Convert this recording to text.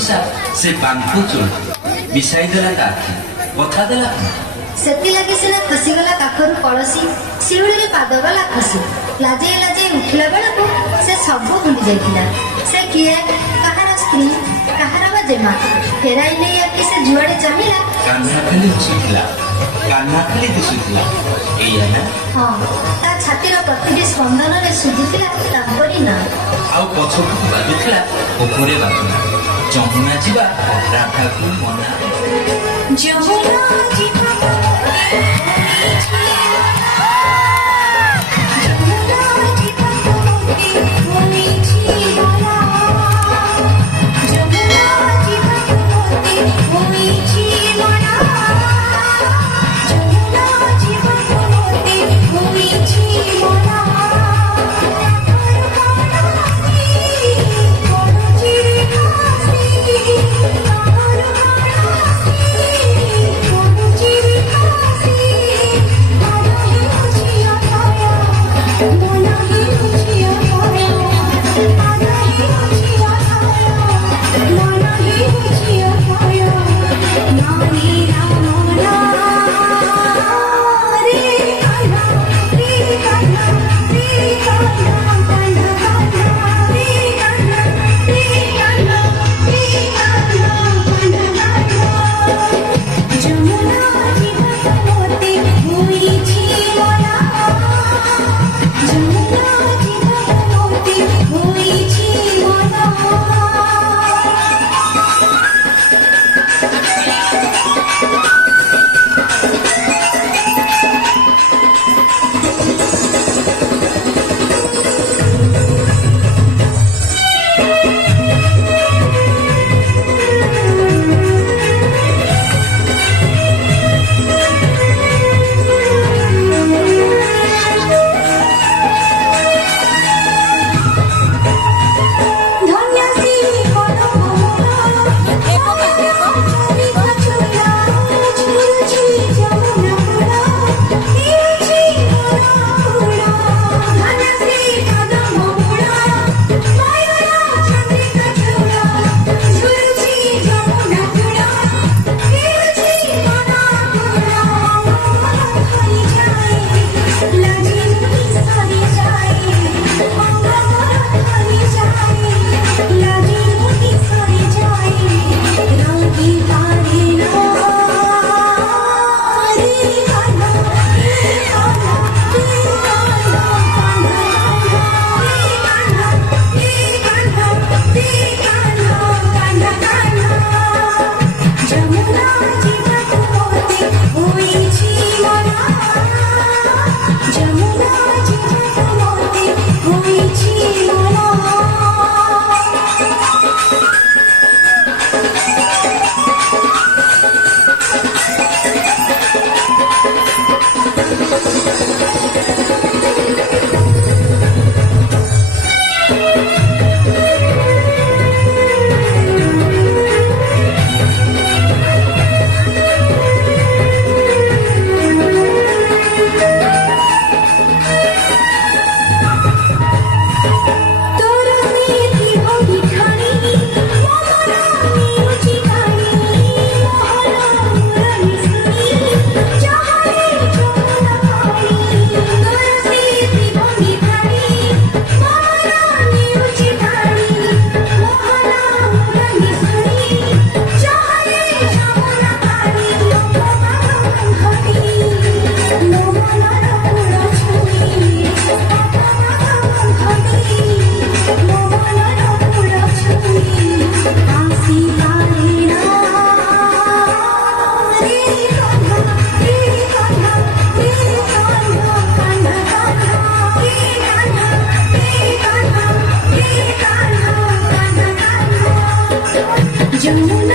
से बांकु चुल मिसाई देला काठी कथा देला सेति लगी सिना खसीगला काखरु कलसी शिउड़ी पाद गला खसी लाजे लाजे उठिला बेलको से सब भूली जाइतिला से किए कहार स्त्री कहार बाजेमा फेराई नै आके से जुआड़े चाहिला कान्हा खाली दिसुतिला कान्हा खाली दिसुतिला एया ना हां ता छातीर प्रतिटी स्पंदन रे सुजुतिला तापरी ना आउ पछकु बाजुतिला ओपरे बाजुला जमुना जीवा राधा को मना जमुना जीवा जमुना